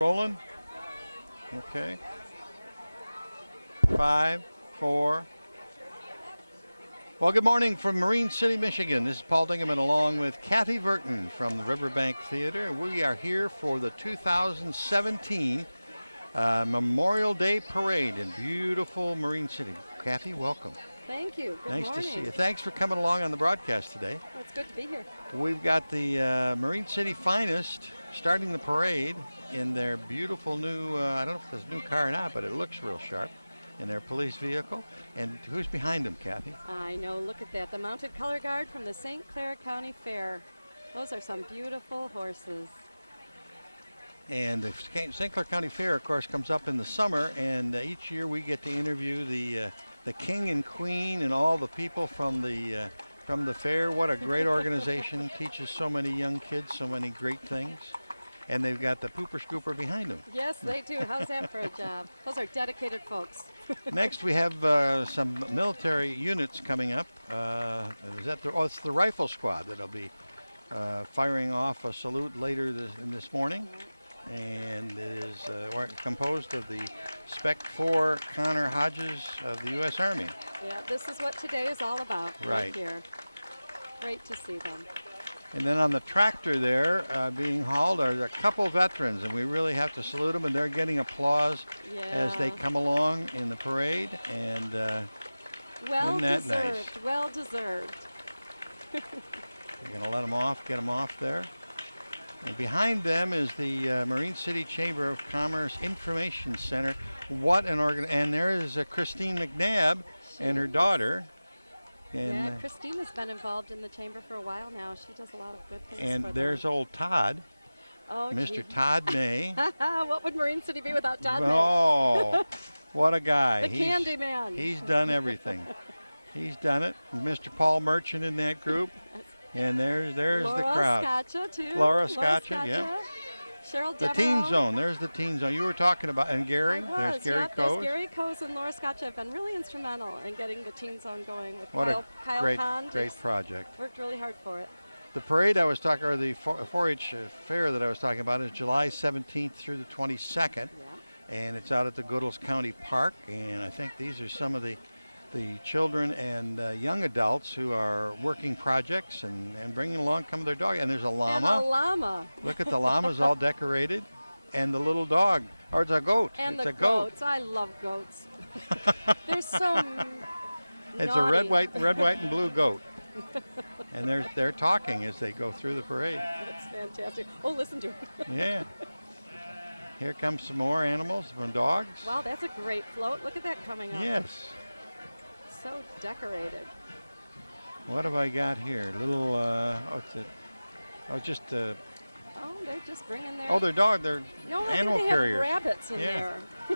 Rolling. Okay. 5, 4. Well, good morning from Marine City, Michigan. This is Paul Dingaman along with Kathy Verton from the Riverbank Theater. We are here for the 2017 Memorial Day Parade in beautiful Marine City. Kathy, welcome. Thank you. Good nice morning. to see you. Thanks for coming along on the broadcast today. Well, it's good to be here. We've got the Marine City finest starting the parade in their beautiful new, I don't know if it's a new car or not, but it looks real sharp, in their police vehicle. And who's behind them, Kathy? I know. Look at that. The Mounted Color Guard from the St. Clair County Fair. Those are some beautiful horses. And the St. Clair County Fair, of course, comes up in the summer, and each year we get to interview the king and queen and all the people from the fair. What a great organization. Teaches so many young kids so many great things. And they've got the pooper scooper behind them. Yes, they do. How's that for a job? Those are dedicated folks. Next, we have some military units coming up. It's the rifle squad that'll be firing off a salute later this morning. And it is composed of the Spec 4 Connor Hodges of the U.S. Army. Yeah, this is what today is all about Right here. Great to see them. And then on the tractor there being hauled are a couple veterans, and we really have to salute them, and they're getting applause as they come along in the parade. And well isn't that deserved, nice? well deserved. We're going to let them off, get them off there. And behind them is the Marine City Chamber of Commerce Information Center. What an and there is Christine McNabb and her daughter. And, yeah, Christine has been involved in the chamber for a while now. She does a lot of good things. And for there's them. old Todd, Mr. Gee. Todd May. What would Marine City be without Todd May? Oh, what a guy. The candy man. He's done everything. He's done it. Mr. Paul Merchant in that group. And there's Laura the crowd. Scotcha, too. Laura Scotcha, yeah. Cheryl The Devereaux. Teen Zone. There's the Teen Zone. You were talking about, and Gary. There's Gary Yep, Coase. Gary Coase and Laura Scotcha have been really instrumental in getting the Teen Zone going with What Kyle a Pond. great He's project. worked really hard for it. The parade I was talking, or the 4-H fair that I was talking about, is July 17th through the 22nd. Yeah. And it's out at the Goodles County Park. And I think these are some of the children and young adults who are working projects and bringing along some of their dog. And there's a llama. And a llama. Look at the llamas all decorated. And the little dog, or it's a goat. And it's the a goat. goats. I love goats. They're so It's naughty. a red, white, and blue goat. And they're talking as they go through the parade. That's fantastic. Oh, listen to it. Yeah. Here comes some more animals from dogs. Wow, that's a great float. Look at that coming up. Yes. So decorated. What have I got here? Little, what's it? Oh, just, Oh, they're just bringing their... oh, they're dog, they're no, animal I think they carriers. have rabbits in Yeah. there.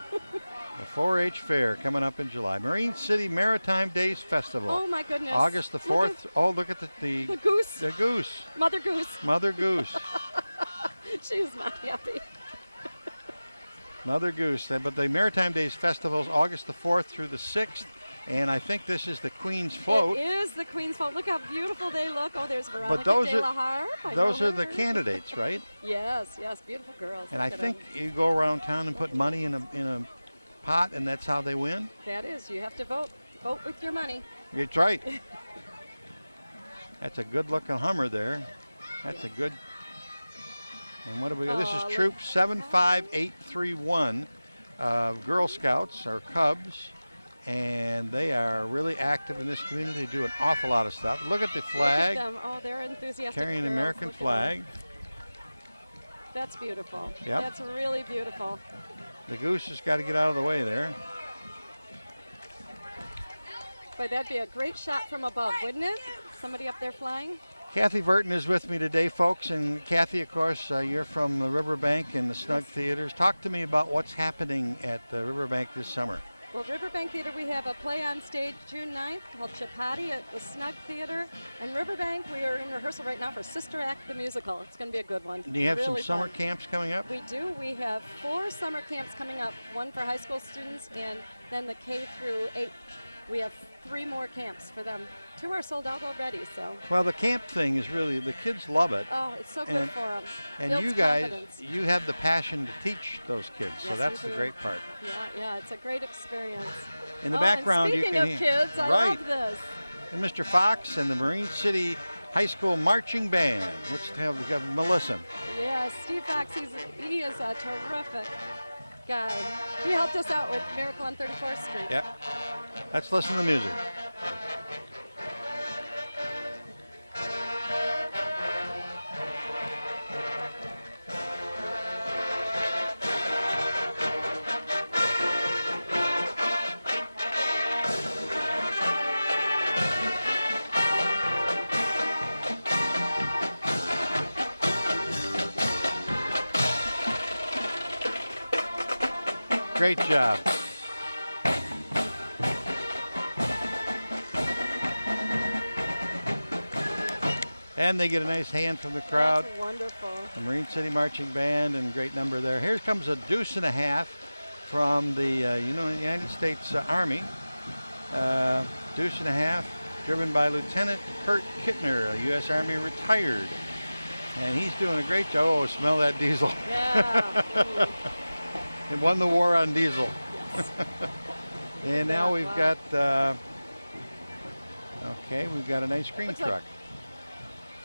The 4-H Fair coming up in July. Marine City Maritime Days Festival. Oh, my goodness. August the 4th. Look at The goose. the goose. Mother Goose. Mother Goose. She's not happy. Mother Goose. But the Maritime Days Festival is August the 4th through the 6th. And I think this is the Queen's Float. It is the Queen's Float. Look how beautiful they look. Oh, there's Veronica But those de la Harpe. I those know are the her. candidates, right? Yes, beautiful girls. And I Look at think 'em. you go around town and put money in a pot, and that's how they win. That is, you have to vote. Vote with your money. That's right. That's a good-looking Hummer there. That's a good. And what do we got? This Oh, is Troop 75831, Girl Scouts or Cubs, and they are really active in this community. They do an awful lot of stuff. Look at the flag. Look at them. Oh, they're enthusiastic. Carrying the girls. American Look at flag. them. That's beautiful. Yep. That's really beautiful. The goose has got to get out of the way there. Boy, that'd be a great shot from above, wouldn't it? Somebody up there flying. Kathy Verton is with me today, folks. And Kathy, of course, you're from the Riverbank and the Snug Theaters. Talk to me about what's happening at the Riverbank this summer. Well, Riverbank Theater, we have a play on stage June 9th called Chapati at the Snug Theater. And Riverbank, we are in rehearsal right now for Sister Act the Musical. It's going to be a good one. Do you have some Really summer fun. camps coming up? We do. We have 4 summer camps coming up, one for high school students and then the K through 8 we have 3 more camps for them. 2 are sold out already, so. Well, the camp thing is really, the kids love it. Oh, it's so good for them. And you guys, you have the passion to teach those kids, so Yes, that's we the do. great part. Yeah, it's a great experience. In the background, you speaking can of hear. kids, I Right. love this. And Mr. Fox and the Marine City High School Marching Band, which have we got Melissa. Yeah, Steve Fox, he is a terrific guy. He helped us out with Miracle on 34th Street. Yep. Let's listen to the music. Great job. And they get a nice hand from the crowd. That's wonderful. The Marine City Marching Band, and great number there. Here comes a deuce and a half from the United States Army. Deuce and a half, driven by Lieutenant Kurt Kittner, a U.S. Army retired. And he's doing a great job. Oh, smell that diesel. Yeah. It won the war on diesel. Yes. And now Yeah, we've wow. got, we've got an ice cream Looks like- truck.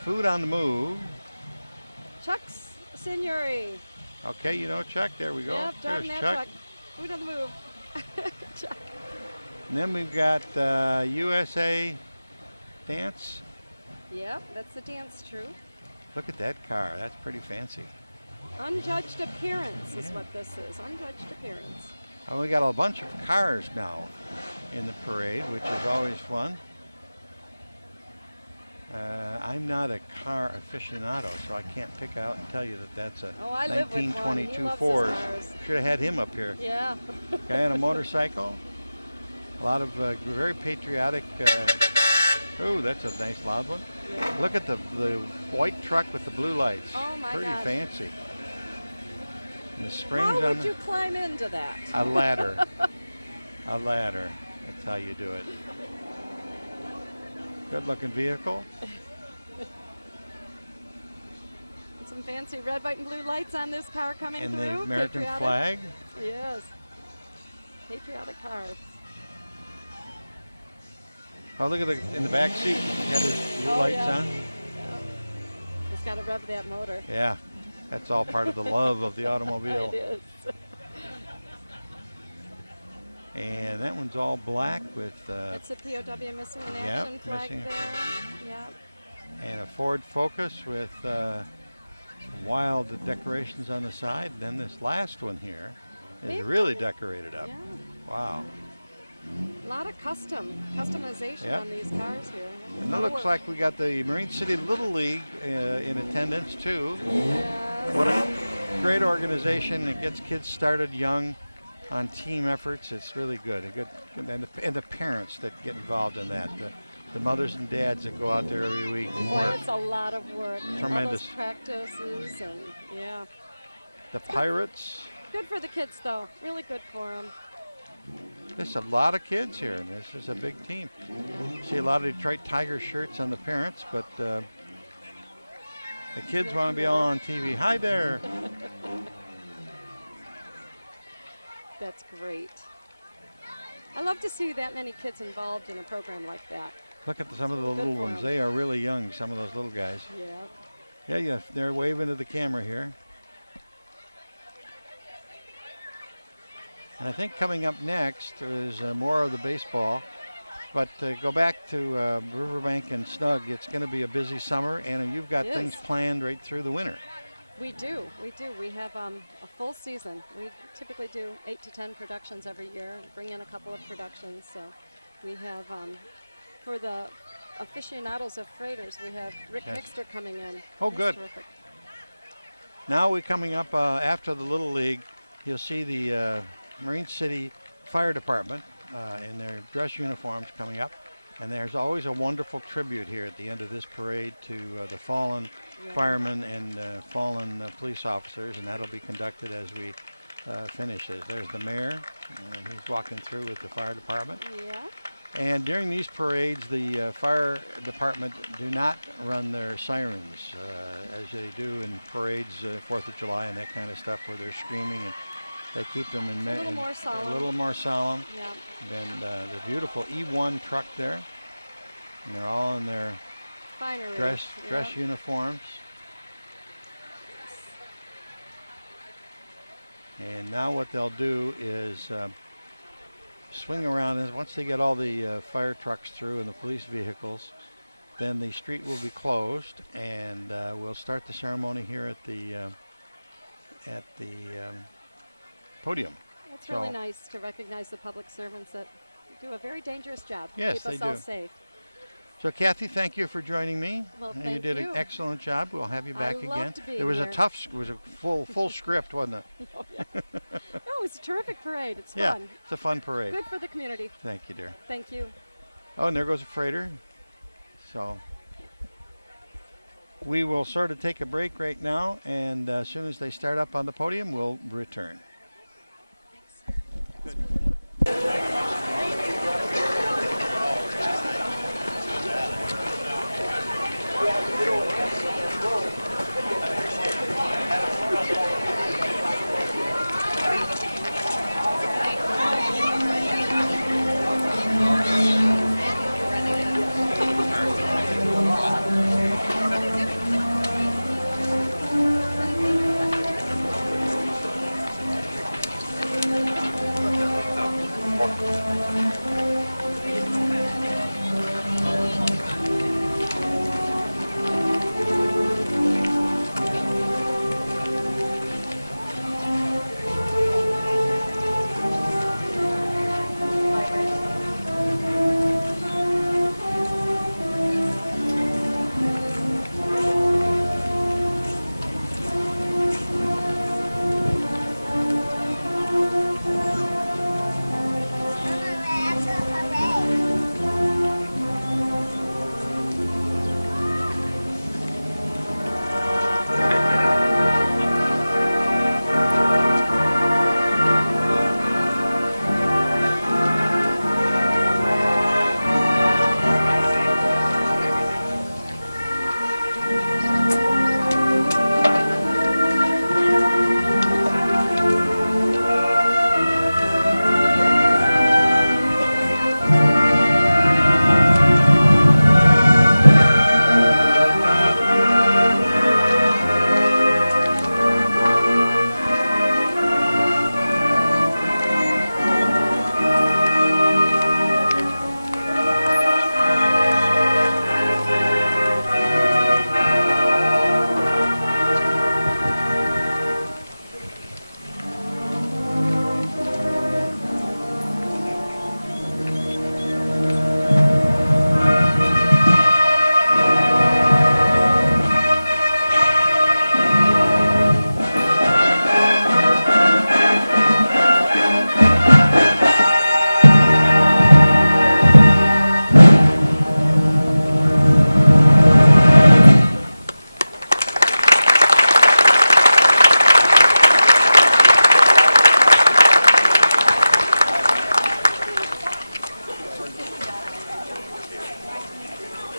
Food on the move. Chuck's Seigneury. Okay, you know Chuck, there we go. Yep, driving There's that Chuck. truck. Food on the move. Chuck. And then we've got USA Dance. Yep, that's the dance troupe. Look at that car, that's pretty fancy. Unjudged appearance is what this is. Unjudged appearance. And we got a bunch of cars now in the parade, which is always fun. I'm not a car aficionado, so I can't pick out and tell you that that's a Oh, I live with one. He 1922 loves his Ford. cars. Should have had him up here. Yeah. Guy on a motorcycle. A lot of very patriotic. Oh, that's a nice loud one. Yeah. Look at the white truck with the blue lights. Oh my Pretty gosh. fancy. And the springs How on would you climb into that? a ladder. A ladder. That's how you do it. Good looking vehicle. Some fancy red, white, and blue lights on this car coming And through. the American Patriotic. flag. Yes. Patriotic car. Oh, look at in the back seat. Got his blue lights yeah. on. Yeah. Just got to rev that motor. Yeah, that's all part of the love of the automobile. It is. And that one's all black with That's the POW missing in Yep, action flag missing. there. Yep. and a Ford Focus with wild decorations on the side. Then this last one here is Maybe. really decorated up. Yeah. Wow. A lot of customization Yep. on these cars here. And it looks like we got the Marine City Little League in attendance too. Yes. What a great organization that gets kids started young on team efforts. It's really good. And the parents that get involved in that. The mothers and dads that go out there every week and Boy, work. it's a lot of work. Tremendous. All those practices and yeah. The Pirates. Good for the kids though. Really good for them. There's a lot of kids here, and this is a big team. See a lot of Detroit Tiger shirts on the parents, but the kids want to be all on TV. Hi there. That's great. I love to see that many kids involved in a program like that. Look at some of the Good little for ones. 'em. They are really young, some of those little guys. Yeah. Yeah, they're waving to the camera here. And I think coming up next is more of the baseball. But go back to Riverbank and Snug. It's going to be a busy summer, and you've got It things is. planned right through the winter. We do. We have a full season. We typically do 8 to 10 productions every year, bring in a couple of productions. So we have, for the aficionados of freighters, we have Rick Yes. Mixter coming in. Oh, He's good. Terrific. Now we're coming up after the Little League. You'll see the Marine City Fire Department in their dress uniforms coming up. And there's always a wonderful tribute here at the end of this parade to the fallen Yeah. firemen and fallen police officers, and that'll be conducted as we finish this. There's the mayor, and he's walking through with the fire department. Yeah. And during these parades, the fire department do not run their sirens as they do in parades, 4th of July and that kind of stuff, where they're screaming, and they keep them a little more solemn. A little more solemn. Yeah. Then the beautiful E1 truck there, and they're all in their Finery. dress uniforms. And now what they'll do is swing around, and once they get all the fire trucks through and the police vehicles, then the street will be closed, and we'll start the ceremony here at the podium. It's really nice to recognize the public servants that do a very dangerous job. Yes, keep us all safe. So Kathy, thank you for joining me. Well, You thank did you. an excellent job. We'll have you back I again. loved being There was here. it was a full script, wasn't it? Oh, yeah. No, it was a terrific parade. It's Yeah, fun. it's a fun parade. Good for the community. Thank you, dear. Thank you. Oh, and there goes a freighter. So we will sort of take a break right now, and as soon as they start up on the podium, we'll return.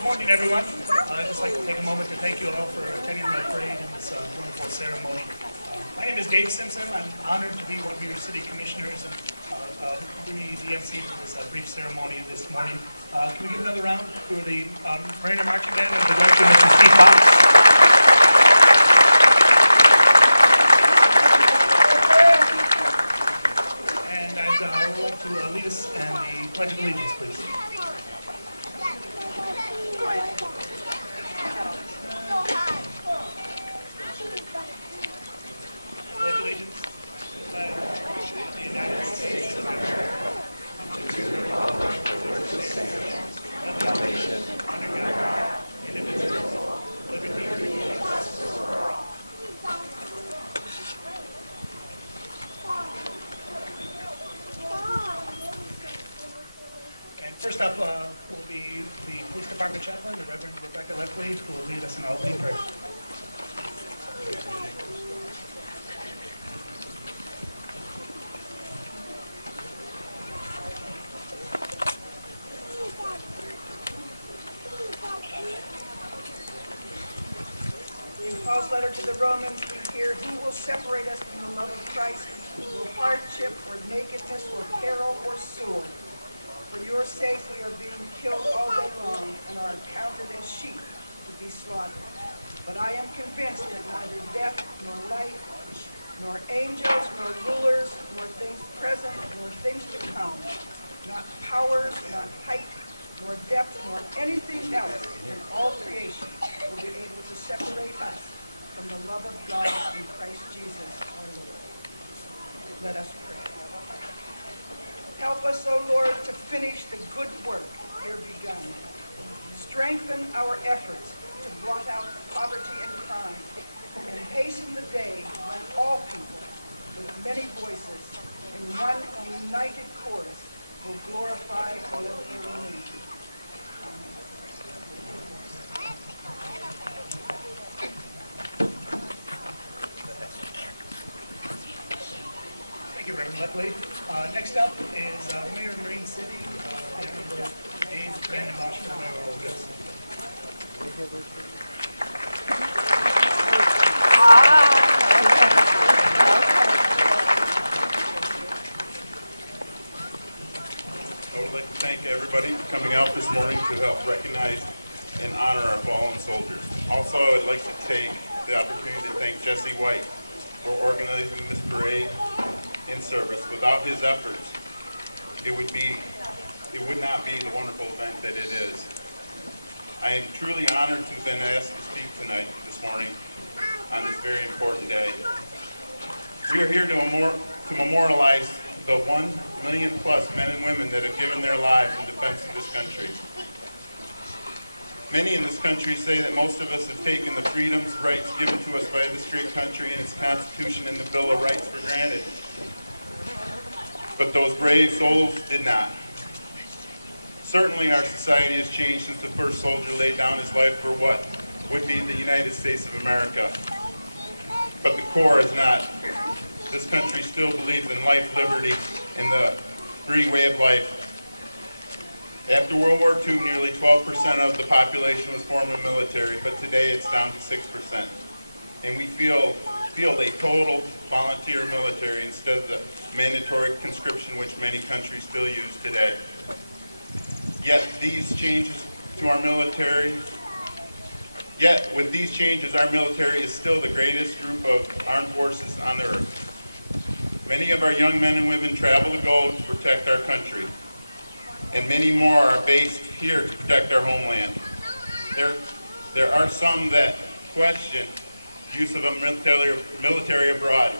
Morning, everyone. I'd just like to take a moment to thank you all for attending the parade and this wonderful ceremony. My name is Dave Simpson. I'm honored to be one of your city commissioners and be the MC for this brief ceremony this morning. Can we give another round for the Marina Marching Band and the director, Mr. Steve Fox? And I'd like to lead us in the Pledge of Allegiance, please. Pledge allegiance to the flag of the United States of America, and to the republic for which it stands, one nation, under God, indivisible, with liberty and justice for all. And first up will be the Police Department Chaplain, the Reverend Rebecca Lefley, who will lead us in our opening prayer. Paul's letter to the Romans, we hear, who will separate us from the love of Christ? Will hardship or nakedness or peril or sword? For your sake we are being killed all day long and are counted as sheep to be slaughtered. But I am convinced that neither death nor life, nor angels, nor rulers, nor things present, nor things to come, not powers, not height, nor depth, nor anything else in all creation will be able to separate us from the love of God in Christ Jesus our Lord. Let us pray. Help us, O Lord, to finish the good work here begun. Strengthen our efforts to blot out poverty and crime, and hasten the day when all people, with many voices, in one united chorus, will glorify your holy name. Thank you, Reverend Lepley. Next up is Mayor of Marine City, Honorable James Brandon Bosch from Mayoral. Yes. I would like to thank everybody for coming out this morning to help recognize and honor our fallen soldiers. Also, I would like to take the opportunity to thank Jesse White for organizing this parade in service. Without his efforts, it would not be the wonderful event that it is. I am truly honored to have been asked to speak this morning, on this very important day. We are here to memorialize the 1 million plus men and women that have given their lives in defense of this country. Many in this country say that most of us have taken the freedoms, rights given to us by this great country and its Constitution and the Bill of Rights for granted. But those brave souls did not. Certainly our society has changed since the first soldier laid down his life for what would be the United States of America. But the core is not. This country still believes in life, liberty, and the free way of life. After World War II, nearly 12% of the population was formed in the military, but today it's down to 6%. And we feel a total volunteer military instead of the mandatory conscription which many countries still use today. Yet with these changes, our military is still the greatest group of armed forces on the earth. Many of our young men and women travel the globe to protect our country, and many more are based here to protect our homeland. There are some that question use of a military abroad.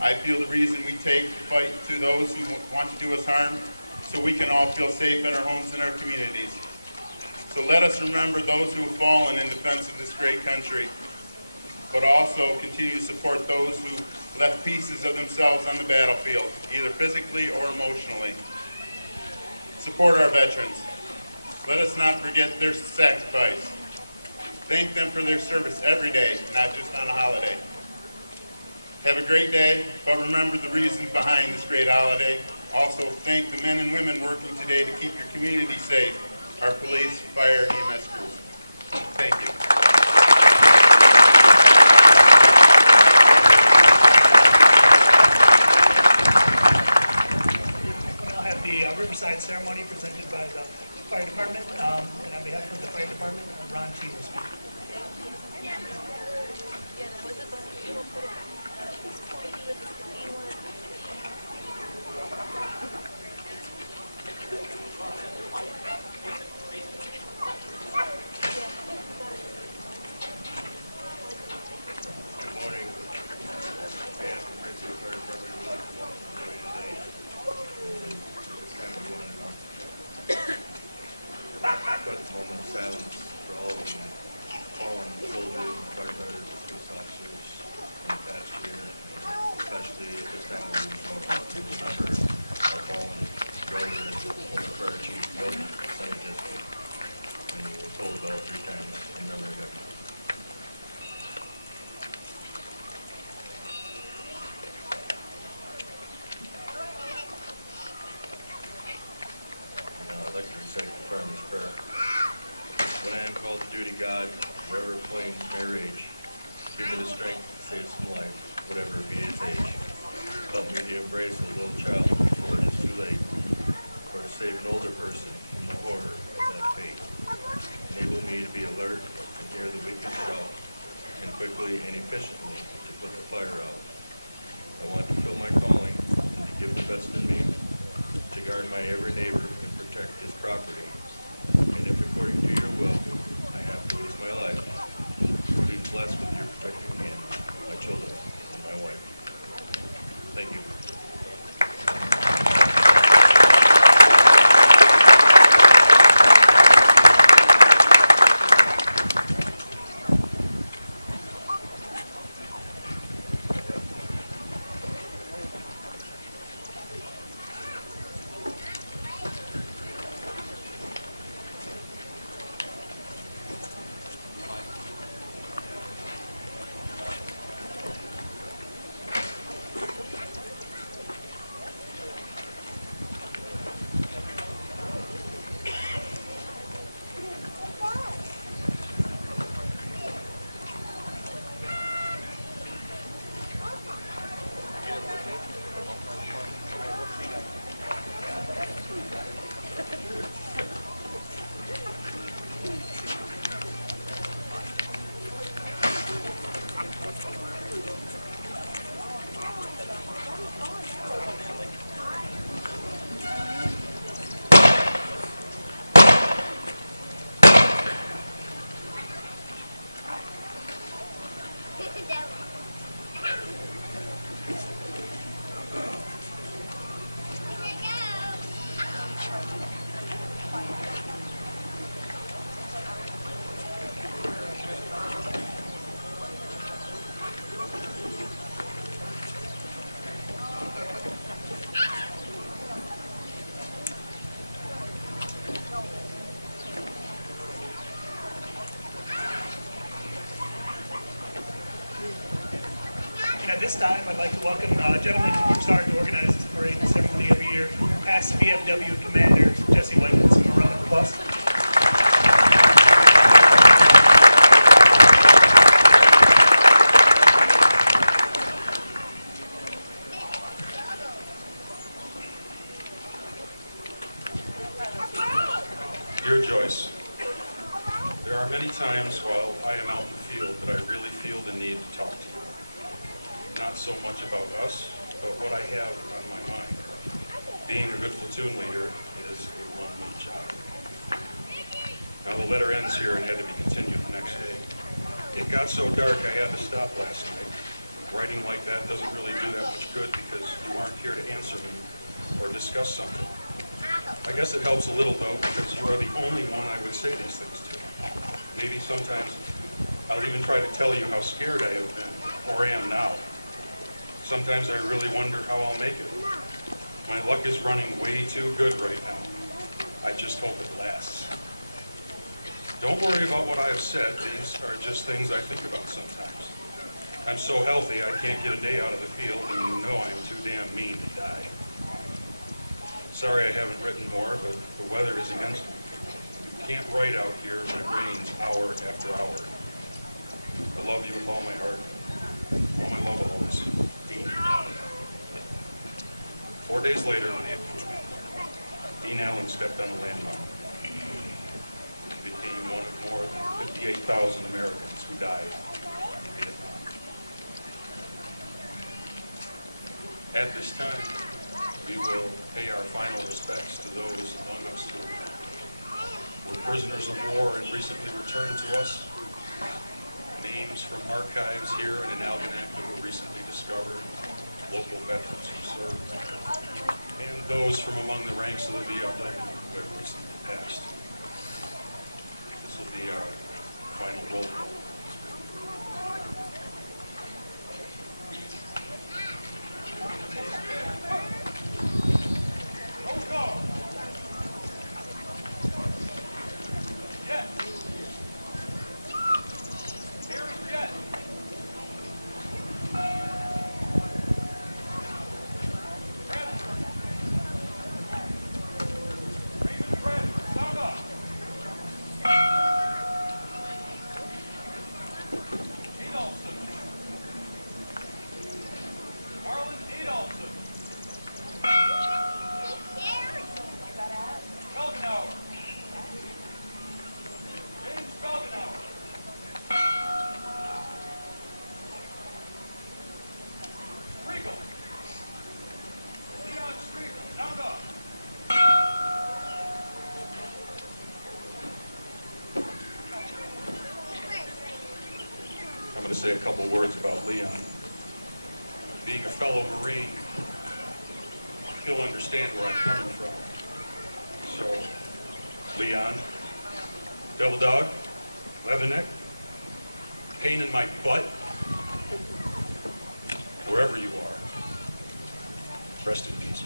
I feel the reason we take the fight to those who want to do us harm, so we can all feel safe in our homes and our communities. So let us remember those who have fallen in defense of this great country, but also continue to support those who left pieces of themselves on the battlefield, either physically or emotionally. Support our veterans. Let us not forget their sacrifice. Thank them for their service every day, not just on a holiday. Have a great day, but remember the reasons behind this great holiday. Also, thank the men and women working today to keep your community safe, our police, fire, and EMS crews. Thank you. We'll now have the Riverside ceremony presented by the fire department, and on behalf of the fire department, Ron T. will speak. Moment of silence for all of the fallen soldiers and firefighters and police officers in the past year, especially at this time when we remember our fallen brother and former fire chief, Bill, Senate District, and we were told about 3 times in memory of him. I'd like to recite the fireman's prayer. When I am called to duty, God, wherever flames may rage, Give me the strength to save some life, whatever be its age. Help me to embrace a little child before it is too late, or to save an older person from the horror of that fate. Enable me to be alert and hear the weakest shout, and quickly and efficiently to put the fire out. I want to fill my calling and to give the best in me, to guard my every neighbor and protect his property. And if according to your will, I have to lose my life, please bless with your protecting hand my children and my wife. Thank you. And at this time, I'd like to welcome a gentleman who works hard to organize this parade and ceremony every year, past VFW Commander Jesse White. Let's give him a round of applause. Dear Joyce, there are many times while I am out in the field that I really feel the need to talk to you. Not so much about us, but what I have on my mind. Being a good platoon leader is a lonely job. Now the letter ends here and had to be continued the next day. It got so dark I had to stop last night. Writing like that doesn't really do that much good because you aren't here to answer me or discuss something. I guess it helps a little though because you are the only one I would say these things to. Maybe sometimes I'll even try to tell you how scared I have been, or am now. Sometimes I really wonder how I'll make it. My luck is running way too good right now. I just hope it lasts. Don't worry about what I have said. These are just things I think about sometimes. I'm so healthy I can't get a day out of the field, and you know I'm too damn mean to die. Sorry I haven't written more, but the weather is against me. You can't write out here when it rains hour after hour. I love you with all my heart. All my love always. Dean. 4 days later, Dean Allen stepped on a landmine. He became one of more than 58,000 Americans who died in Vietnam. At this time, we will pay our final respects to those among us who were prisoners of war and recently returned to us. Names from archives here and in Algonac that were recently discovered, local veterans who served, and those from among the ranks of the VFW who have recently passed. This will be our final roll call. say a couple words about Leon. Being a fellow Marine, he'll understand where I'm coming from. So, Leon, Devil Dog, Leatherneck, pain in my butt, wherever you are, rest in peace.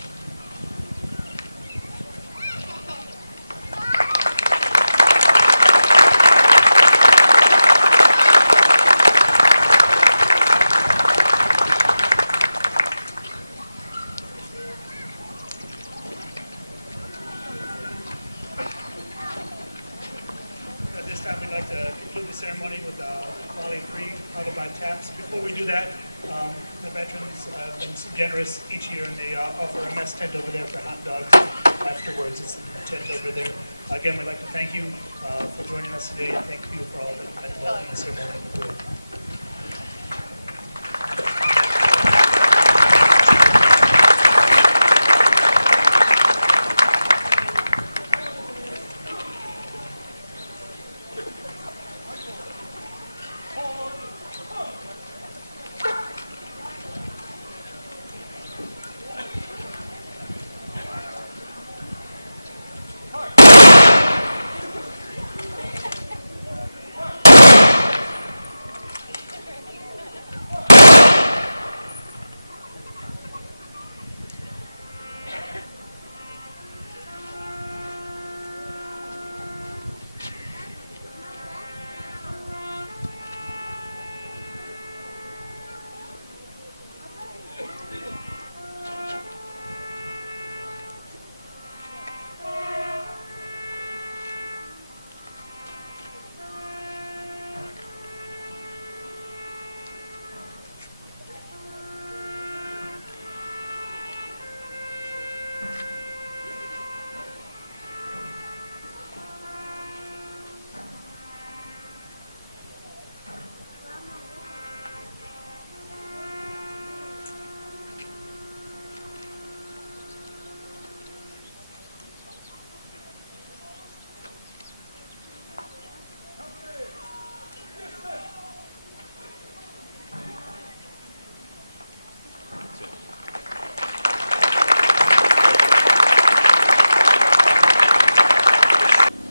At this time, we'd like to conclude the ceremony with volley three, followed by taps. Before we do that, the veterans have been generous each year, and they offer a mess tent over there for hot dogs afterwards. It's a tent over there. Again, we'd like to thank you for joining us today, and thank you for all that involved in the ceremony and the parade.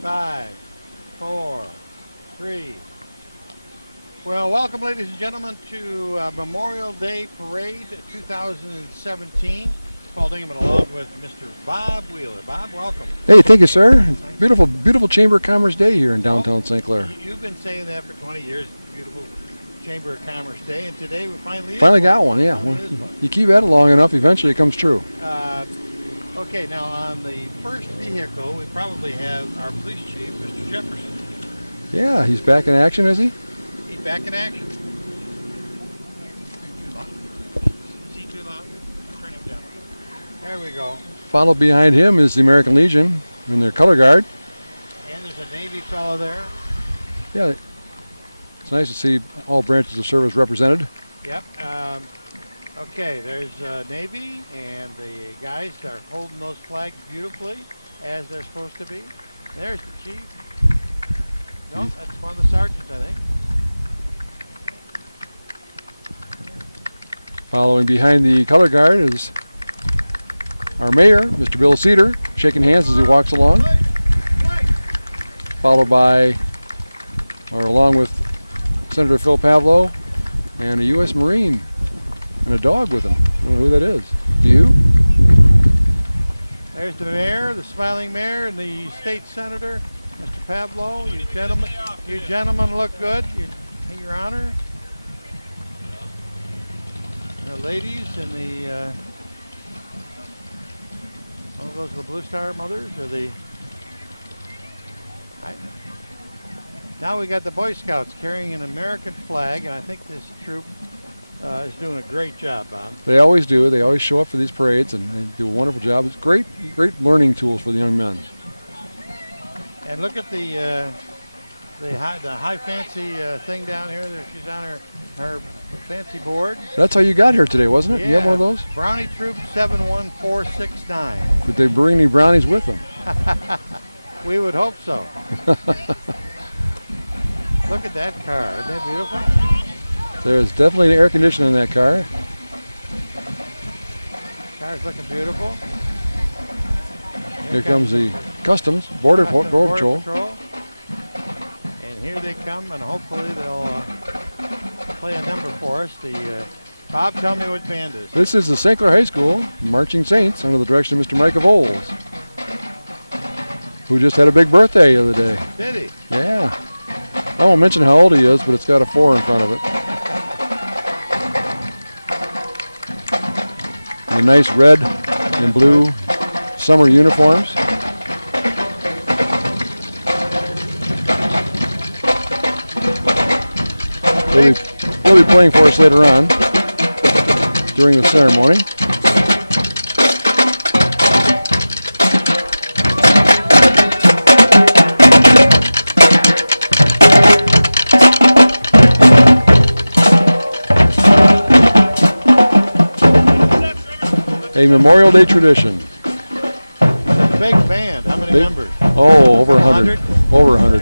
Five, four, three. Well, welcome, ladies and gentlemen, to Memorial Day Parade 2017. Paul Dingham along with Mr. Bob Wheeler. Bob, welcome. Hey, thank you, sir. Beautiful, beautiful Chamber of Commerce Day here in downtown St. Clair. You've been saying that for 20 years. Beautiful Chamber of Commerce Day, and today we finally Got one, yeah. Well, you keep at it long enough, eventually it comes true. Okay, now on the first vehicle, we probably have our police chief, Mr. Jefferson. Yeah, he's back in action, is he? He's back in action. Is he too loud? Turn him down. There we go. Followed behind him is the American Legion in their color guard. And there's a Navy fellow there. Yeah, it's nice to see all branches of service represented. Yep. Okay, there's Navy, and the guys are holding those flags beautifully, as they're supposed to be. There's the chief. No, that's one of the sergeants, I think. Following behind the color guard is our mayor, Mr. Bill Cedar, shaking hands as he walks along. Followed by, or along with Senator Phil Pavlo and a U.S. Marine and a dog with him. I don't know who that is. Do you? There's the mayor, the smiling mayor, and the state senator, Mr. Pavlo. You gentlemen look good. Your Honor. The ladies and the those are the Blue Star mothers, or the. Now we got the Boy Scouts carrying an American flag, and I think this troop is doing a great job, Bob. They always do. They always show up for these parades, and they do a wonderful job. It's great learning tools for the young men. And look at the high fancy thing down here. She's on her fancy board. That's how you got here today, wasn't it? Yeah. You have one of those? Brownie Troop 71469. Did they bring any brownies with them? We would hope so. Look at that car. Isn't that beautiful? There's definitely air conditioning in that car. Car's looking beautiful. Here comes the Customs Border Patrol. And here they come, and hopefully they'll play a number for us. Bob, tell me what band is. This is the St. Clair High School Marching Saints under the direction of Mr. Micah Voles, who just had a big birthday the other day. Did he? Yeah. I won't mention how old he is, but it's got a 4 in front of it. The nice red and blue summer uniforms. They'll be playing for us later on during the ceremony. A Memorial Day tradition. It's a big band. How many members? Oh, over 100. Over 100.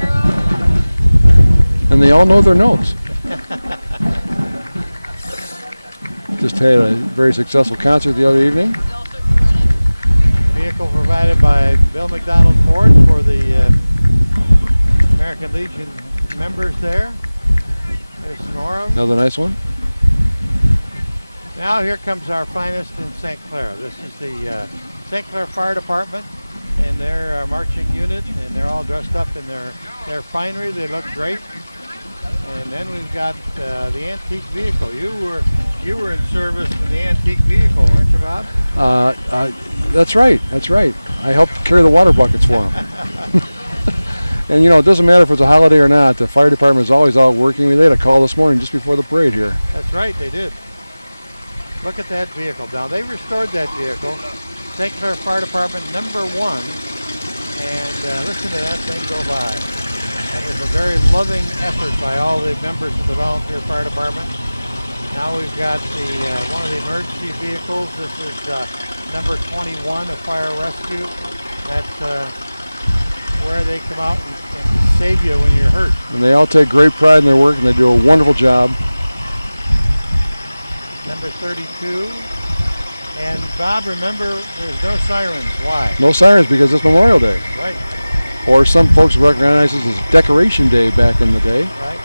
And they all know their notes. Just had a very successful concert the other evening. Vehicle provided by Bill McDonald Ford for the American Legion members there. There's Sonorum. Another nice one. Now here comes our finest in St. Clair. This is the St. Clair Fire Department and their marching unit, and they're all dressed up in their finery. They look great. And then we've got the antique vehicle. You were in service in the antique vehicle, weren't you, Bob? That's right. That's right. I helped carry the water buckets for them. And you know, it doesn't matter if it's a holiday or not. The fire department is always out working. They had a call this morning just before the parade here. That's right, they did. Look at that vehicle down. They restored that vehicle. St. Clair Fire Department #1. And listen to that thing go by. That was a very loving effort by all the members of the volunteer fire department. Now we've got one of the emergency vehicles. This is number 21 of fire rescue. That's where they come out and save you when you're hurt. And they all take great pride in their work, and they do a wonderful job. Number 32. And Bob, remember, there's no sirens. Why? No sirens because it's Memorial Day. Right. Or some folks recognize this as Decoration Day back in the day. Right.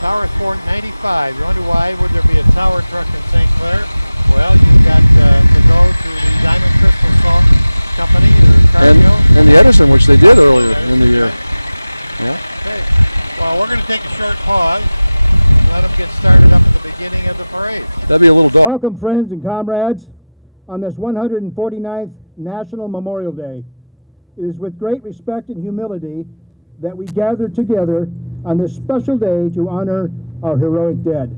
Tower Fort 95. You wonder why would there be a tower truck in St. Clair? Well, you've got to go to the Diamond Crystal Salt Company or Cargill. And the Edison, which they did earlier in the year. Yeah. Okay. Well, we're going to take a short pause. Let them get started up at the beginning of the parade. That'd be a little dog. Welcome, friends and comrades, on this 149th National Memorial Day. It is with great respect and humility that we gather together on this special day to honor our heroic dead.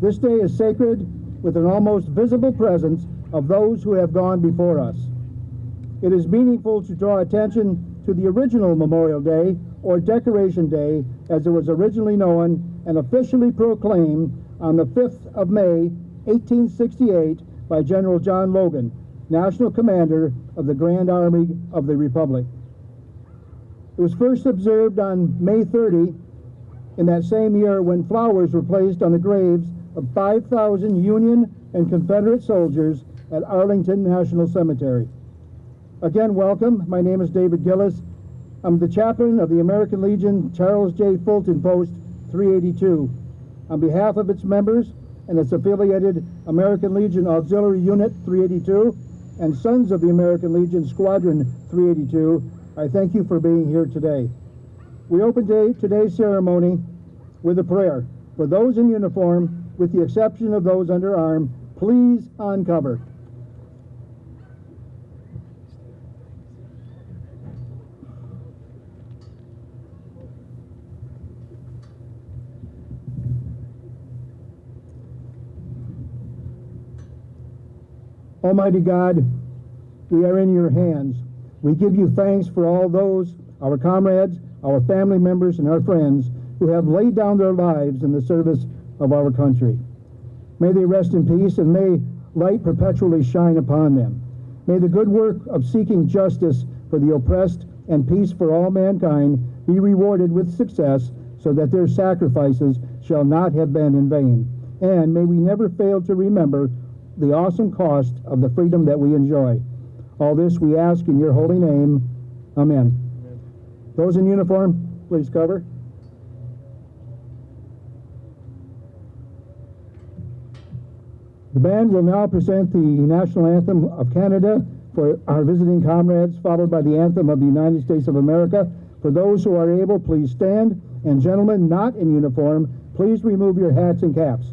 This day is sacred with an almost visible presence of those who have gone before us. It is meaningful to draw attention to the original Memorial Day, or Decoration Day, as it was originally known and officially proclaimed on the 5th of May, 1868, by General John Logan, National Commander of the Grand Army of the Republic. It was first observed on May 30 in that same year when flowers were placed on the graves of 5,000 Union and Confederate soldiers at Arlington National Cemetery. Again, welcome. My name is David Gillis. I'm the chaplain of the American Legion Charles J. Fulton Post 382. On behalf of its members and its affiliated American Legion Auxiliary Unit 382 and Sons of the American Legion Squadron 382, I thank you for being here today. We open today's ceremony with a prayer. For those in uniform, with the exception of those under arm, please uncover. Almighty God, we are in your hands. We give you thanks for all those, our comrades, our family members, and our friends who have laid down their lives in the service of our country. May they rest in peace, and may light perpetually shine upon them. May the good work of seeking justice for the oppressed and peace for all mankind be rewarded with success, so that their sacrifices shall not have been in vain. and may we never fail to remember the awesome cost of the freedom that we enjoy. All this we ask in your holy name. Amen. Those in uniform, please cover. The band will now present the national anthem of Canada for our visiting comrades, followed by the anthem of the United States of America. For those who are able, please stand, and gentlemen not in uniform, please remove your hats and caps.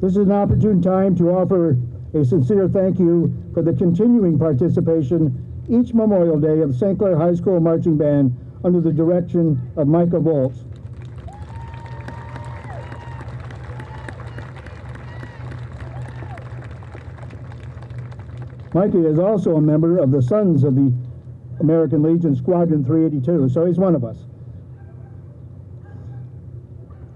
This is an opportune time to offer a sincere thank you for the continuing participation each Memorial Day of St. Clair High School Marching Band under the direction of Micah Volz. Mikey is also a member of the Sons of the American Legion Squadron 382, so he's one of us.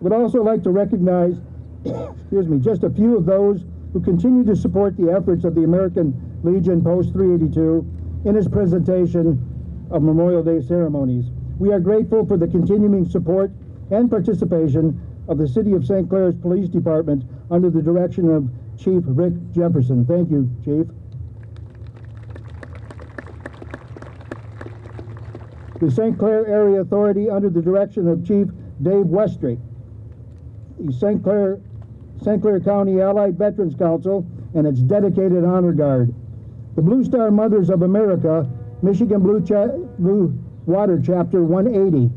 Would also like to recognize, excuse me, just a few of those who continue to support the efforts of the American Legion Post 382 in his presentation of Memorial Day ceremonies. We are grateful for the continuing support and participation of the City of St. Clair's Police Department under the direction of Chief Rick Jefferson. Thank you, Chief. The St. Clair Area Authority under the direction of Chief Dave Westry. The St. Clair County Allied Veterans Council and its dedicated honor guard. The Blue Star Mothers of America, Michigan Blue Water Chapter 180.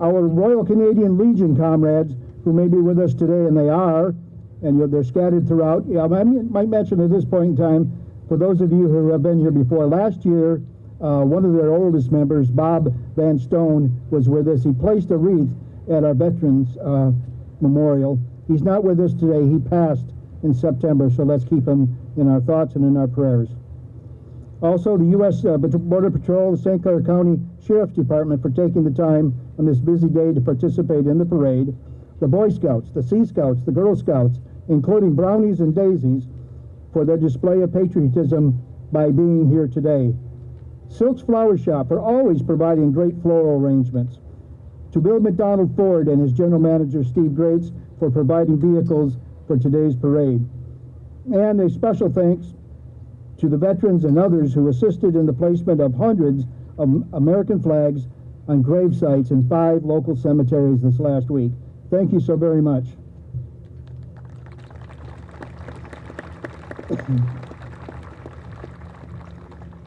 Our Royal Canadian Legion comrades who may be with us today, and they are, and they're scattered throughout. I might mention at this point in time, for those of you who have been here before, last year, one of their oldest members, Bob Van Stone, was with us. He placed a wreath at our Veterans Memorial. He's not with us today. He passed in September, so let's keep him in our thoughts and in our prayers. Also, the U.S. Border Patrol, the St. Clair County Sheriff's Department for taking the time on this busy day to participate in the parade. The Boy Scouts, the Sea Scouts, the Girl Scouts, including Brownies and Daisies, for their display of patriotism by being here today. Silk's Flower Shop for always providing great floral arrangements. To Bill McDonald Ford and his general manager Steve Grates for providing vehicles for today's parade. And a special thanks to the veterans and others who assisted in the placement of hundreds of American flags on grave sites in 5 local cemeteries this last week. Thank you so very much. Let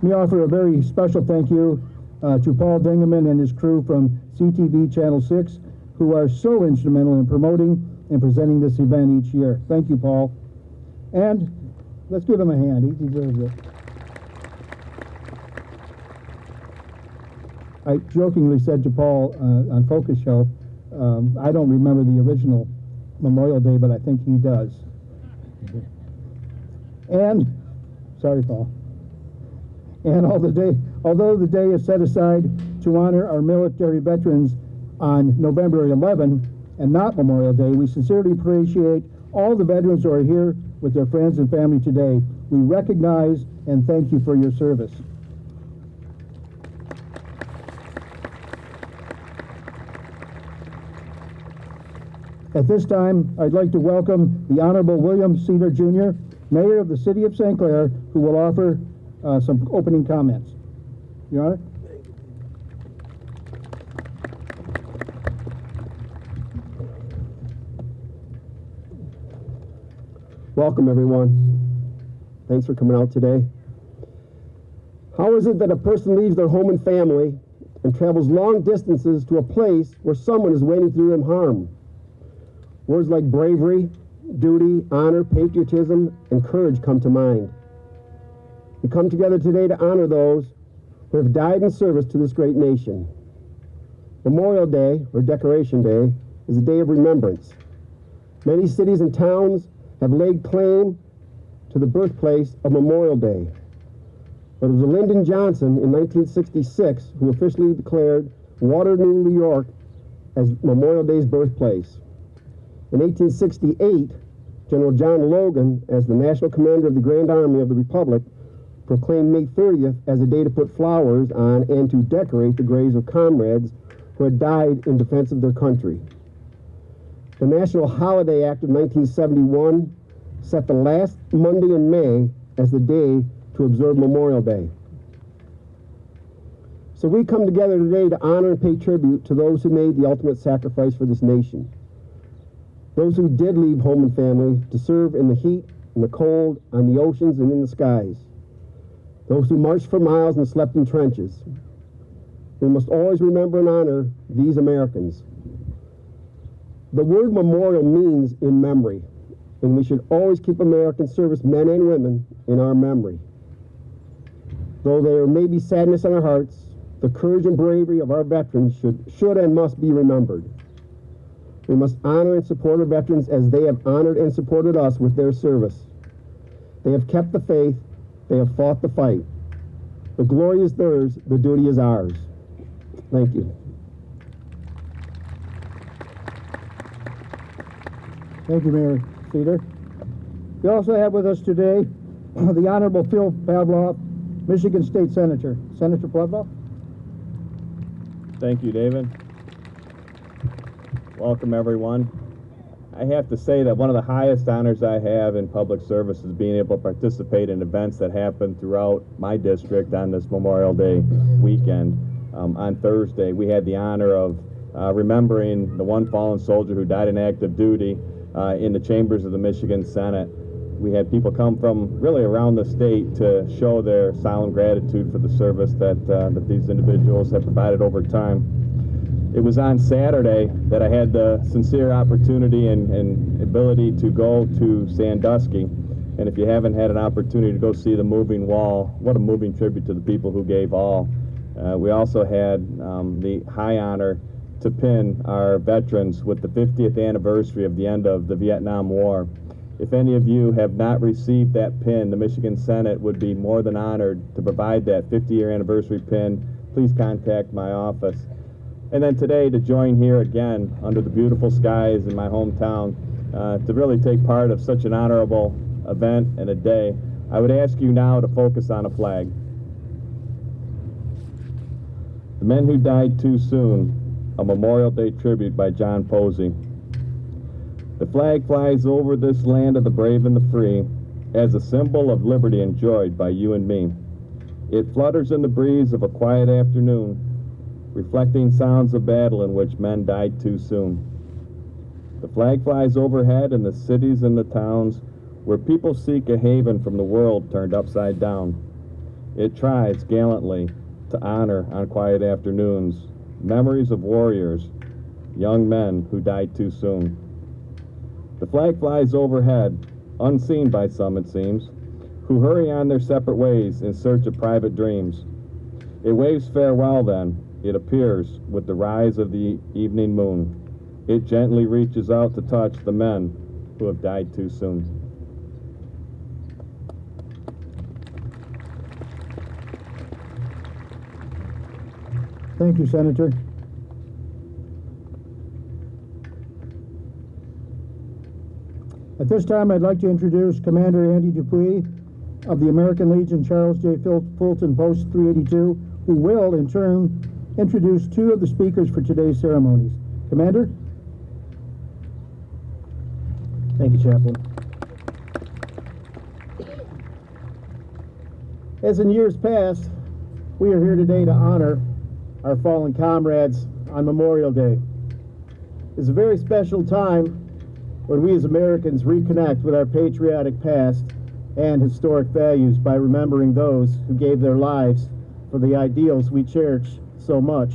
me offer a very special thank you to Paul Dingeman and his crew from CTV Channel 6, who are so instrumental in promoting and presenting this event each year. Thank you, Paul. And let's give him a hand. He deserves it. I jokingly said to Paul on Focus Show, I don't remember the original Memorial Day, but I think he does. And, sorry, Paul. And although the day is set aside to honor our military veterans on November 11 and not Memorial Day, we sincerely appreciate all the veterans who are here with their friends and family today. We recognize and thank you for your service. At this time, I'd like to welcome the Honorable William Cedar Jr., Mayor of the City of St. Clair, who will offer some opening comments. Your Honor? Welcome, everyone. Thanks for coming out today. How is it that a person leaves their home and family and travels long distances to a place where someone is waiting to do them harm? Words like bravery, duty, honor, patriotism, and courage come to mind. We come together today to honor those who have died in service to this great nation. Memorial Day, or Decoration Day, is a day of remembrance. Many cities and towns have laid claim to the birthplace of Memorial Day. But it was Lyndon Johnson in 1966 who officially declared Waterloo, New York as Memorial Day's birthplace. In 1868, General John Logan, as the National Commander of the Grand Army of the Republic, proclaimed May 30th as a day to put flowers on and to decorate the graves of comrades who had died in defense of their country. The National Holiday Act of 1971 set the last Monday in May as the day to observe Memorial Day. So we come together today to honor and pay tribute to those who made the ultimate sacrifice for this nation. Those who did leave home and family to serve in the heat and the cold, on the oceans and in the skies. Those who marched for miles and slept in trenches. We must always remember and honor these Americans. The word memorial means in memory, and we should always keep American service men and women in our memory. Though there may be sadness in our hearts, the courage and bravery of our veterans should and must be remembered. We must honor and support our veterans as they have honored and supported us with their service. They have kept the faith, they have fought the fight. The glory is theirs, the duty is ours. Thank you. Thank you, Mayor Cedar. We also have with us today the Honorable Phil Pavlov, Michigan State Senator. Senator Pavlov? Thank you, David. Welcome, everyone. I have to say that one of the highest honors I have in public service is being able to participate in events that happen throughout my district on this Memorial Day weekend. On Thursday, we had the honor of remembering the one fallen soldier who died in active duty in the chambers of the Michigan Senate. We had people come from really around the state to show their solemn gratitude for the service that these individuals have provided over time. It was on Saturday that I had the sincere opportunity and ability to go to Sandusky. And if you haven't had an opportunity to go see the moving wall, what a moving tribute to the people who gave all. We also had the high honor to pin our veterans with the 50th anniversary of the end of the Vietnam War. If any of you have not received that pin, the Michigan Senate would be more than honored to provide that 50-year anniversary pin. Please contact my office. And then today to join here again under the beautiful skies in my hometown to really take part of such an honorable event and a day. I would ask you now to focus on a flag. The Men Who Died Too Soon, a Memorial Day tribute by John Posey. The flag flies over this land of the brave and the free as a symbol of liberty enjoyed by you and me. It flutters in the breeze of a quiet afternoon, reflecting sounds of battle in which men died too soon. The flag flies overhead in the cities and the towns where people seek a haven from the world turned upside down. It tries gallantly to honor on quiet afternoons memories of warriors, young men who died too soon. The flag flies overhead, unseen by some it seems, who hurry on their separate ways in search of private dreams. It waves farewell then, it appears, with the rise of the evening moon. It gently reaches out to touch the men who have died too soon. Thank you, Senator. At this time, I'd like to introduce Commander Andy Dupuy of the American Legion Charles J. Fulton Post 382, who will, in turn, introduce two of the speakers for today's ceremonies. Commander? Thank you, Chaplain. As in years past, we are here today to honor our fallen comrades on Memorial Day. It's a very special time when we as Americans reconnect with our patriotic past and historic values by remembering those who gave their lives for the ideals we cherish so much.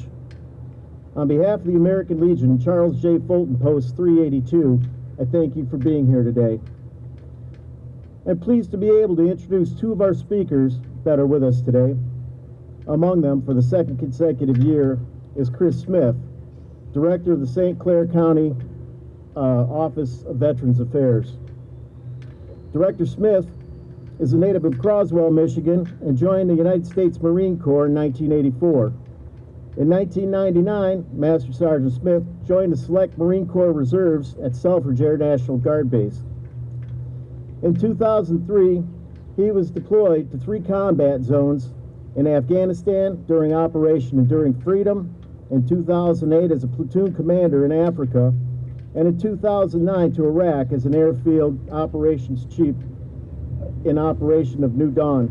On behalf of the American Legion, Charles J. Fulton Post 382, I thank you for being here today. I'm pleased to be able to introduce two of our speakers that are with us today. Among them, for the second consecutive year, is Chris Smith, Director of the St. Clair County Office of Veterans Affairs. Director Smith is a native of Croswell, Michigan, and joined the United States Marine Corps in 1984. In 1999, Master Sergeant Smith joined the Select Marine Corps Reserves at Selfridge Air National Guard Base. In 2003, he was deployed to 3 combat zones in Afghanistan during Operation Enduring Freedom, in 2008 as a platoon commander in Africa, and in 2009 to Iraq as an airfield operations chief in Operation of New Dawn.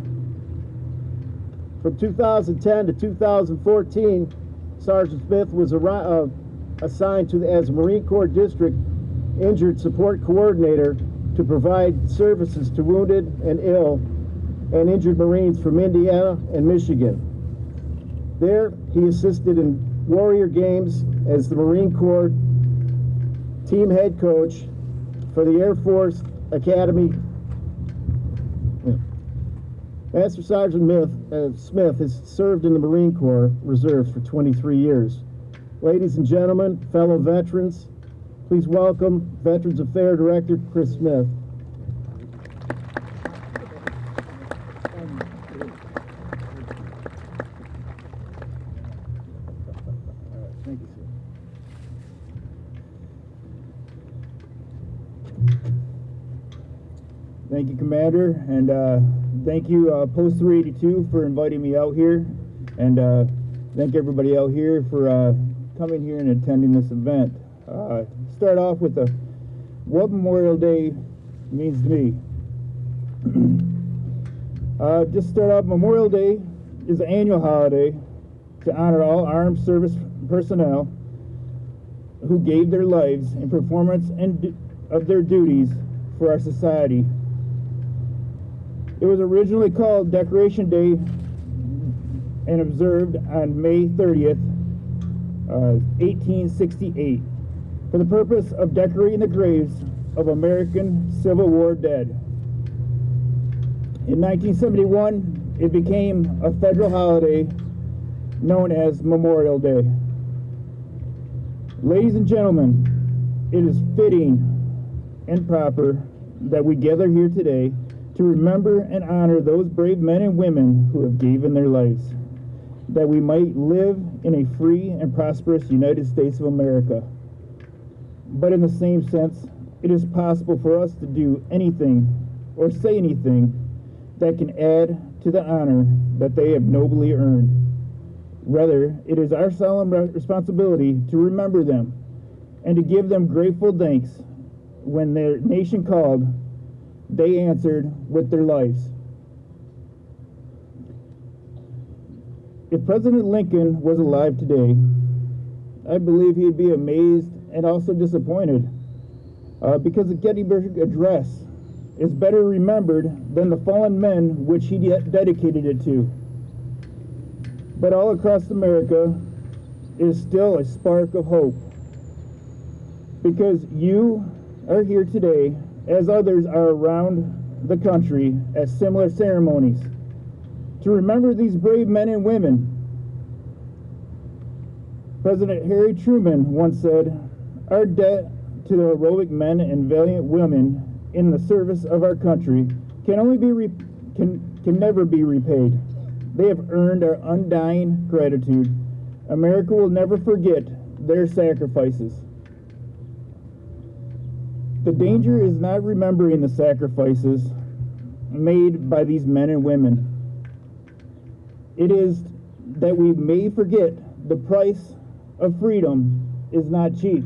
From 2010 to 2014, Sergeant Smith was assigned as a Marine Corps District Injured Support Coordinator to provide services to wounded and ill and injured Marines from Indiana and Michigan. There, he assisted in Warrior Games as the Marine Corps team head coach for the Air Force Academy. Master Sergeant Smith has served in the Marine Corps Reserves for 23 years. Ladies and gentlemen, fellow veterans, please welcome Veterans Affairs Director Chris Smith. Thank you, sir. Thank you, Commander, and thank you, Post 382, for inviting me out here, and thank everybody out here for coming here and attending this event. Start off with what Memorial Day means to me. Just start off, Memorial Day is an annual holiday to honor all armed service personnel who gave their lives in performance of their duties for our society. It was originally called Decoration Day and observed on May 30th, 1868, for the purpose of decorating the graves of American Civil War dead. In 1971, it became a federal holiday known as Memorial Day. Ladies and gentlemen, it is fitting and proper that we gather here today to remember and honor those brave men and women who have given their lives, that we might live in a free and prosperous United States of America. But in the same sense, it is possible for us to do anything or say anything that can add to the honor that they have nobly earned. Rather, it is our solemn responsibility to remember them and to give them grateful thanks. When their nation called, they answered with their lives. If President Lincoln was alive today, I believe he'd be amazed and also disappointed because the Gettysburg Address is better remembered than the fallen men which he dedicated it to. But all across America is still a spark of hope, because you are here today, as others are around the country at similar ceremonies, to remember these brave men and women. President Harry Truman once said, "Our debt to the heroic men and valiant women in the service of our country can never be repaid. They have earned our undying gratitude. America will never forget their sacrifices." The danger is not remembering the sacrifices made by these men and women. It is that we may forget the price of freedom is not cheap.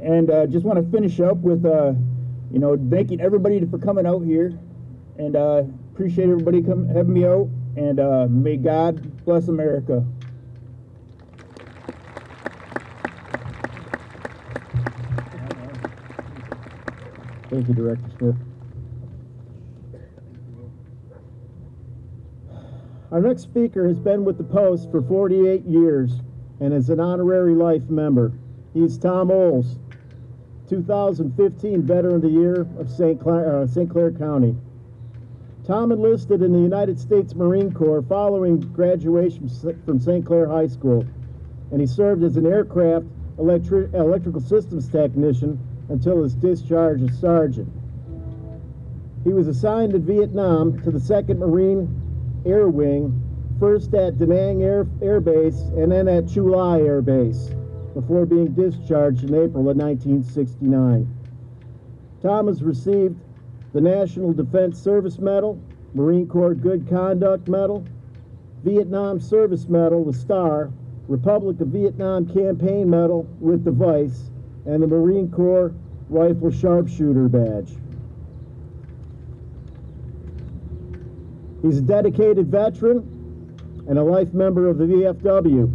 And just want to finish up with, thanking everybody for coming out here, and appreciate everybody having me out, and may God bless America. Thank you, Director Smith. Our next speaker has been with the Post for 48 years and is an honorary life member. He's Tom Oles, 2015 Veteran of the Year of St. Clair County. Tom enlisted in the United States Marine Corps following graduation from St. Clair High School, and he served as an aircraft electrical systems technician until his discharge as sergeant. He was assigned in Vietnam to the 2nd Marine Air Wing, first at Da Nang Air Base and then at Chu Lai Air Base, before being discharged in April of 1969. Tom has received the National Defense Service Medal, Marine Corps Good Conduct Medal, Vietnam Service Medal with Star, Republic of Vietnam Campaign Medal with Device, and the Marine Corps Rifle Sharpshooter Badge. He's a dedicated veteran and a life member of the VFW.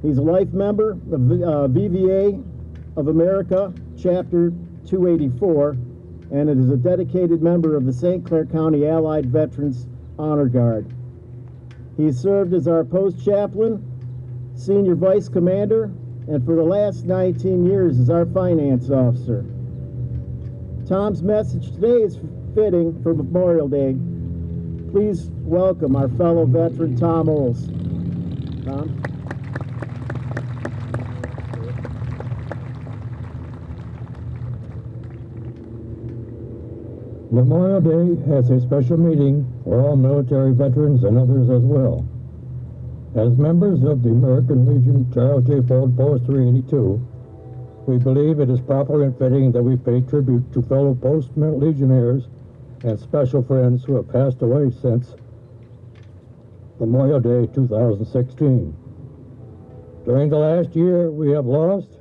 He's a life member of VVA of America, Chapter 284, and it is a dedicated member of the St. Clair County Allied Veterans Honor Guard. He served as our post chaplain, senior vice commander, and for the last 19 years as our finance officer. Tom's message today is fitting for Memorial Day. Please welcome our fellow veteran, Tom Oles. Tom? Memorial Day has a special meaning for all military veterans and others as well. As members of the American Legion Charles J. Ford Post 382, we believe it is proper and fitting that we pay tribute to fellow Post Legionnaires and special friends who have passed away since Memorial Day 2016. During the last year, we have lost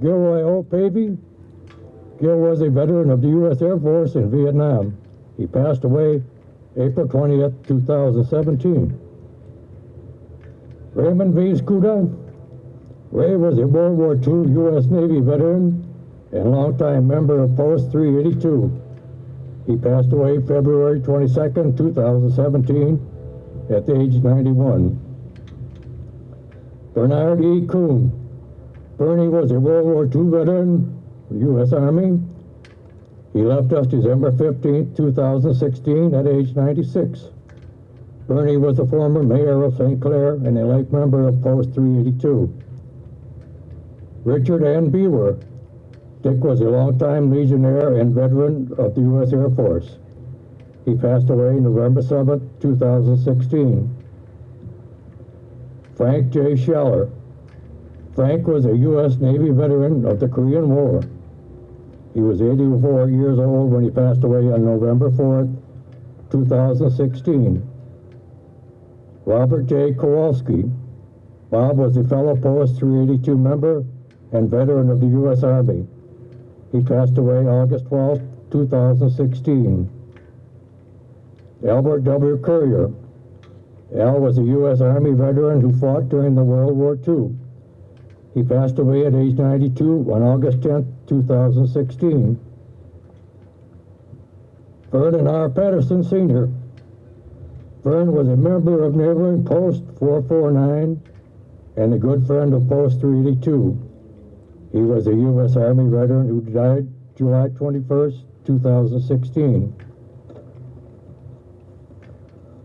Gilroy O. Pavey. Gil was a veteran of the U.S. Air Force in Vietnam. He passed away April 20th, 2017. Raymond V. Scuda. Ray was a World War II U.S. Navy veteran and longtime member of Post 382. He passed away February 22nd, 2017 at the age of 91. Bernard E. Kuhn. Bernie was a World War II veteran of the U.S. Army. He left us December 15th, 2016 at age 96. Bernie was a former mayor of St. Clair and a life member of Post 382. Richard N. Beaver. Dick was a longtime Legionnaire and veteran of the U.S. Air Force. He passed away November 7th, 2016. Frank J. Scheller. Frank was a U.S. Navy veteran of the Korean War. He was 84 years old when he passed away on November 4th, 2016. Robert J. Kowalski. Bob was a fellow Post 382 member and veteran of the U.S. Army. He passed away August 12, 2016. Albert W. Courier. Al was a U.S. Army veteran who fought during the World War II. He passed away at age 92 on August 10, 2016. Vernon R. Patterson, Sr. Vern was a member of neighboring Post 449 and a good friend of Post 382. He was a U.S. Army veteran who died July 21st, 2016.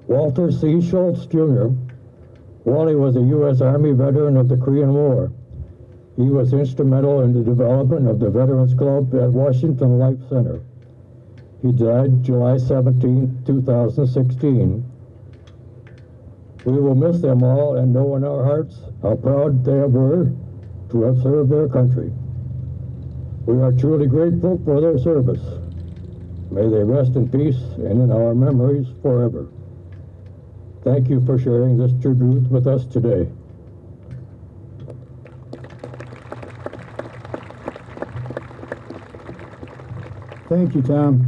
Walter C. Schultz, Jr. Wally was a U.S. Army veteran of the Korean War. He was instrumental in the development of the Veterans Club at Washington Life Center. He died July 17, 2016. We will miss them all and know in our hearts how proud they were to have served their country. We are truly grateful for their service. May they rest in peace and in our memories forever. Thank you for sharing this tribute with us today. Thank you, Tom.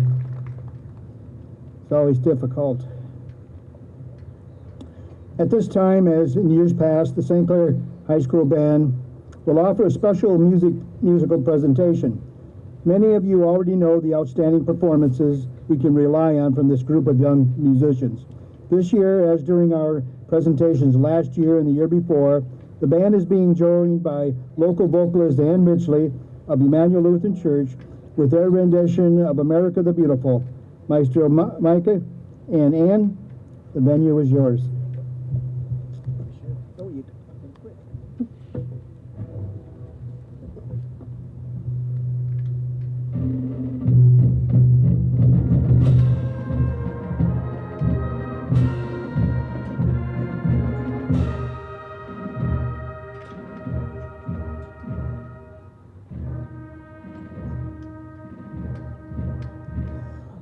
It's always difficult. At this time, as in years past, the St. Clair High School Band will offer a special musical presentation. Many of you already know the outstanding performances we can rely on from this group of young musicians. This year, as during our presentations last year and the year before, the band is being joined by local vocalist Ann Mitchley of Emmanuel Lutheran Church with their rendition of America the Beautiful. Maestro Micah and Ann, the venue is yours.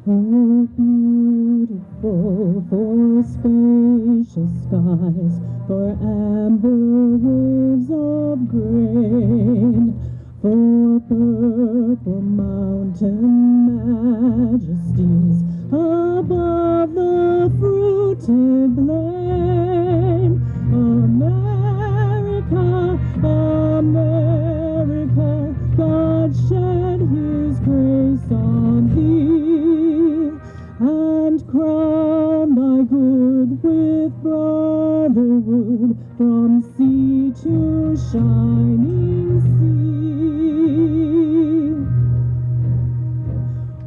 Oh, beautiful for spacious skies, for amber waves of grain, for purple mountain majesties above the fruited plain. America, America, God shed His grace on thee, and crown thy good with brotherhood from sea to shining sea.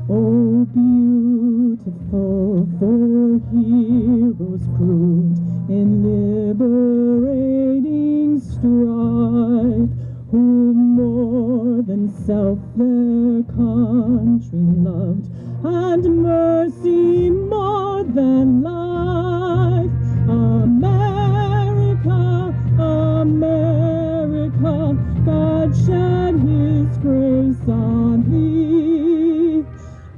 Oh, beautiful for heroes proved in liberating strife, who more than self their country loved, and mercy more than life. America, America, God shed His grace on thee,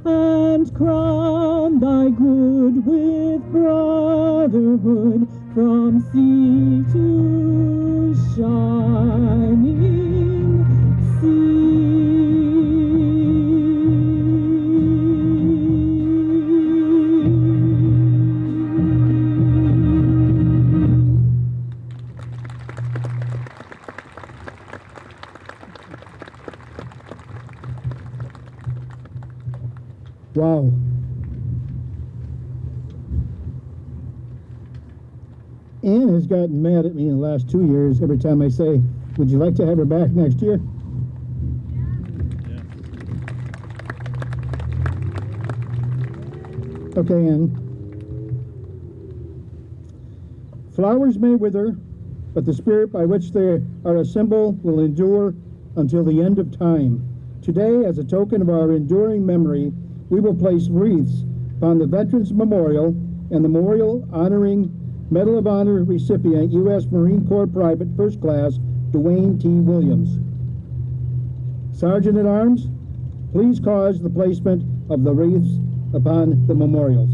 and crown thy good with brotherhood from sea to shining sea. Wow. Ann has gotten mad at me in the last 2 years every time I say, would you like to have her back next year? Okay, Ann. Flowers may wither, but the spirit by which they are a symbol will endure until the end of time. Today, as a token of our enduring memory, we will place wreaths upon the Veterans Memorial and the memorial honoring Medal of Honor recipient U.S. Marine Corps Private First Class Dwayne T. Williams. Sergeant at Arms, please cause the placement of the wreaths upon the memorials.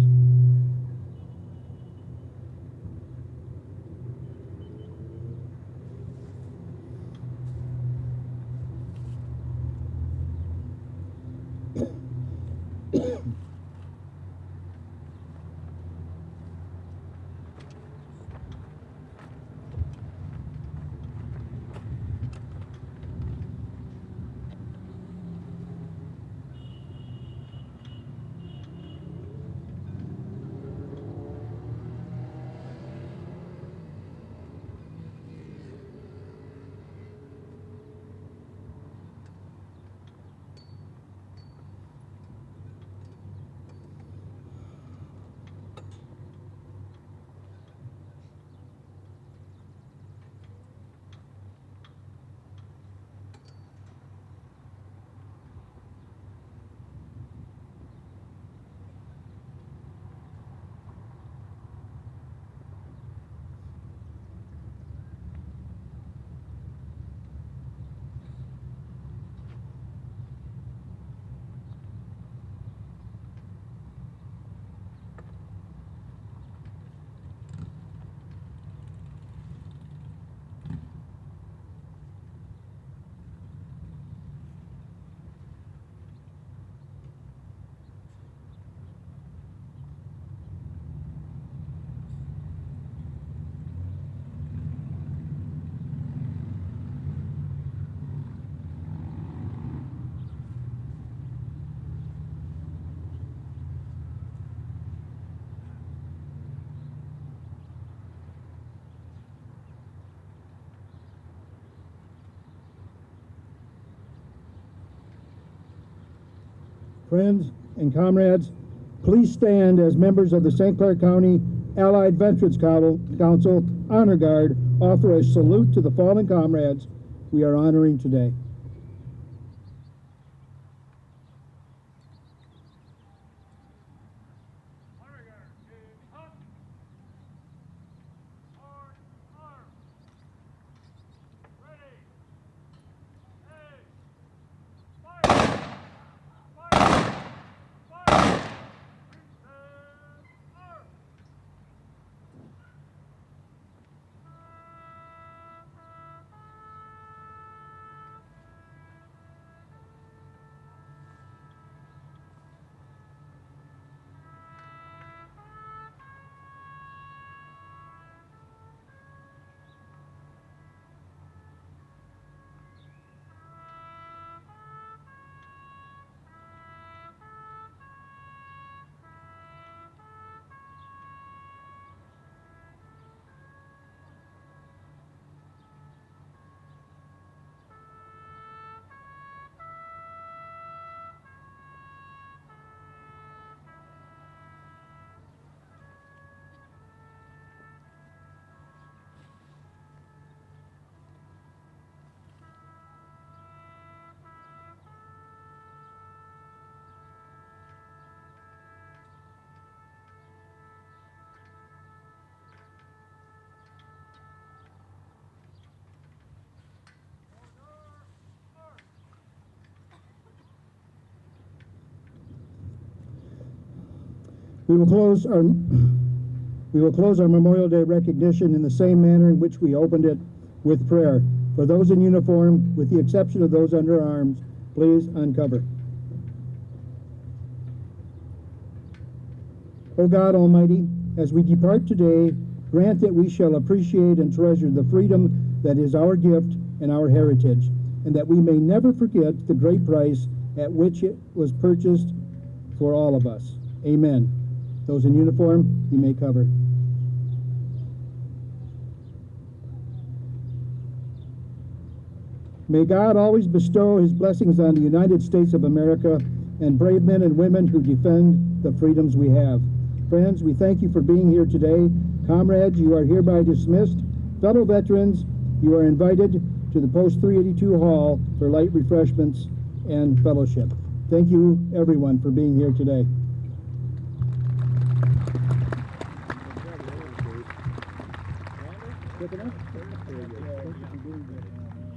Friends and comrades, please stand as members of the St. Clair County Allied Veterans Council Honor Guard offer a salute to the fallen comrades we are honoring today. We will close our Memorial Day recognition in the same manner in which we opened it, with prayer. For those in uniform, with the exception of those under arms, please uncover. O God Almighty, as we depart today, grant that we shall appreciate and treasure the freedom that is our gift and our heritage, and that we may never forget the great price at which it was purchased for all of us. Amen. Those in uniform, you may cover. May God always bestow his blessings on the United States of America and brave men and women who defend the freedoms we have. Friends, we thank you for being here today. Comrades, you are hereby dismissed. Fellow veterans, you are invited to the Post 382 Hall for light refreshments and fellowship. Thank you, everyone, for being here today. Quick enough? Very good. Thank you for doing that.